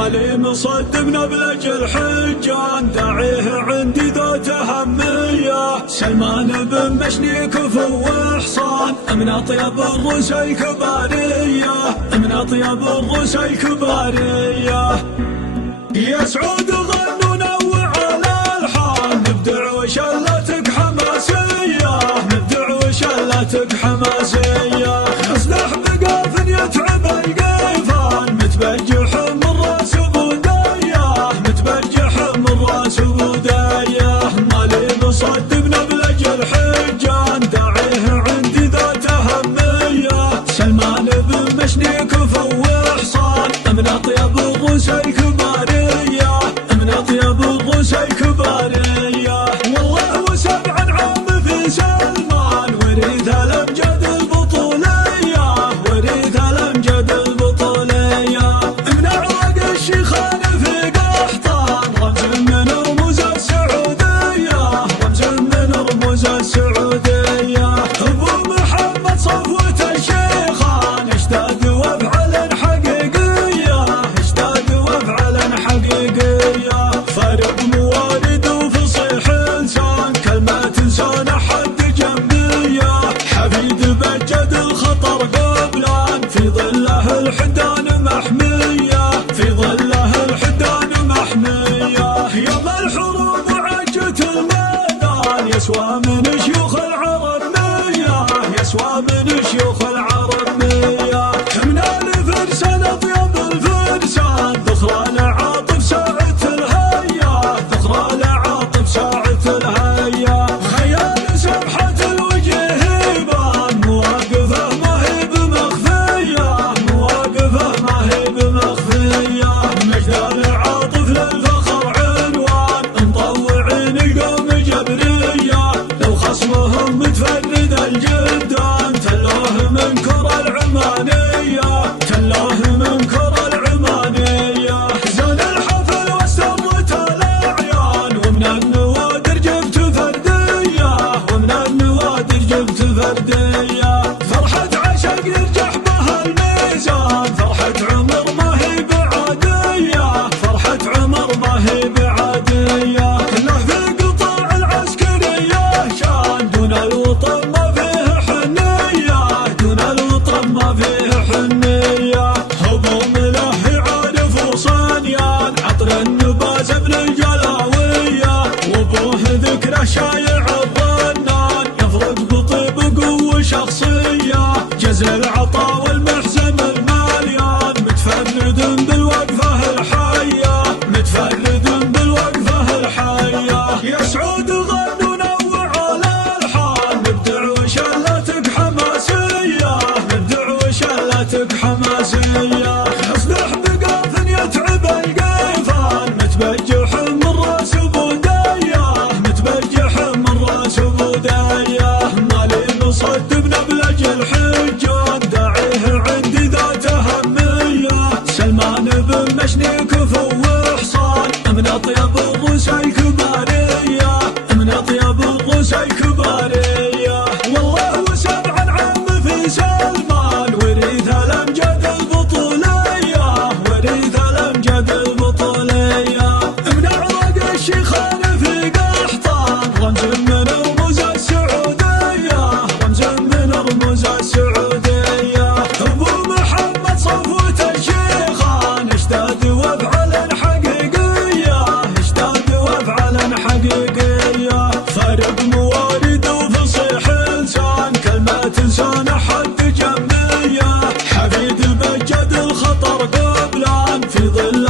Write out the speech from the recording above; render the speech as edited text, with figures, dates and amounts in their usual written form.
مالي مصدق نبلج الحجان داعيه عندي ذات أهمية. سلمان بن مشنيك وحصان من أطيب الرؤوس الكبارية، من أطيب الرؤوس الكبارية. يا سعود غنوا نوع على الحال، نبدع وشلتك حماسية، نبدع وشلتك حماسية. اصلح بقاف يتعب القيفان، متبجح من راس بودية، متبجح من راس بودية. مالي مصدق نبلج الحجان داعيه عندي ذات أهمية. سلمان بن مشنيك وحصان من أطيب الرؤوس الكبارية، من أطيب الرؤوس الكبارية. والله وسبع عام في سلمان وريث الأمجاد البطولية، وريث الأمجاد البطولية. من أعراق الشيخان في قحطان رمز من رموز السعودية، رمز من رموز السعودية. أبو محمد صفوة الشيخان اشتاق وافعل حقيقية، اشتاق وافعل حقيقية. فرق موارد وفصيح انسان، كلمات انسان حد جنبية. حفيد بجد الخطر قبلان، في ظله الحدان محمية، في ظله الحدان محمية. يوم الحروب عجت الميدان يسوى من شيوخ العرب مية، يسوى من شيوخ العرب مية. من الفرسان اطيب الفرسان، ذخرى لعاطف ساعة الهيا، ذخرى لعاطف ساعة الهيا. خيال سبحة الوجه يبان، مواقفه ما هي بمخفية، مواقفه ما هي بمخفية. مجد العاطف للفخر عنوان، مطوعين القوم جبرية. لو خصمهم متفرد الجدان، تلوه من كرة العمانية، تلوه من كرة العمانية. زان الحفل واستمرت الأعيان، ومن النوادر جبت فردية، ومن النوادر جبت فردية. فرحة عشق يرجح بها الميزان، فرحة عمر ما هي بعادية، فرحة عمر ما هي بعادية. له في قطاع العسكرية شان، دون الوطن ما فيه حنية، دون الوطن ما فيه حنية. هبوم له يعرف وصانيان، عطر النباز ابن الجلاوية. وابوه ذكره شايع الظنان، يفرق بطيب قوة شخصية. جزل العطا والمحزم الماليان، متفرد بالوقفة الحية، متفرد بالوقفة الحية. يا سعود غنوا نوع على الحال، نبدع وشلتك حماسية، نبدع وشلتك حماسية. اصلح بقاف يتعب القيفان، متبجح من راس بودية، متبجح من راس بودية. مالي مصدق نبلج الحجان داعيه عندي ذات أهمية. سلمان بن مشنيك وحصان من أطيب الرؤوس الكبارية، من أطيب الرؤوس الكبارية. والله وسبع عام في سلمان وريث الأمجاد البطولية، وريث الأمجاد البطولية. من أعراق الشيخان في قحطان رمز من رموز السعودية، رمز من رموز السعودية. أبو محمد صفوة الشيخان اشتاق وافعل حقيقية، اشتاق وافعل حقيقية. فرق موارد وفصيح انسان، كلمات انسان حد جنبية. حفيد بجد الخطر قبلان، في ظل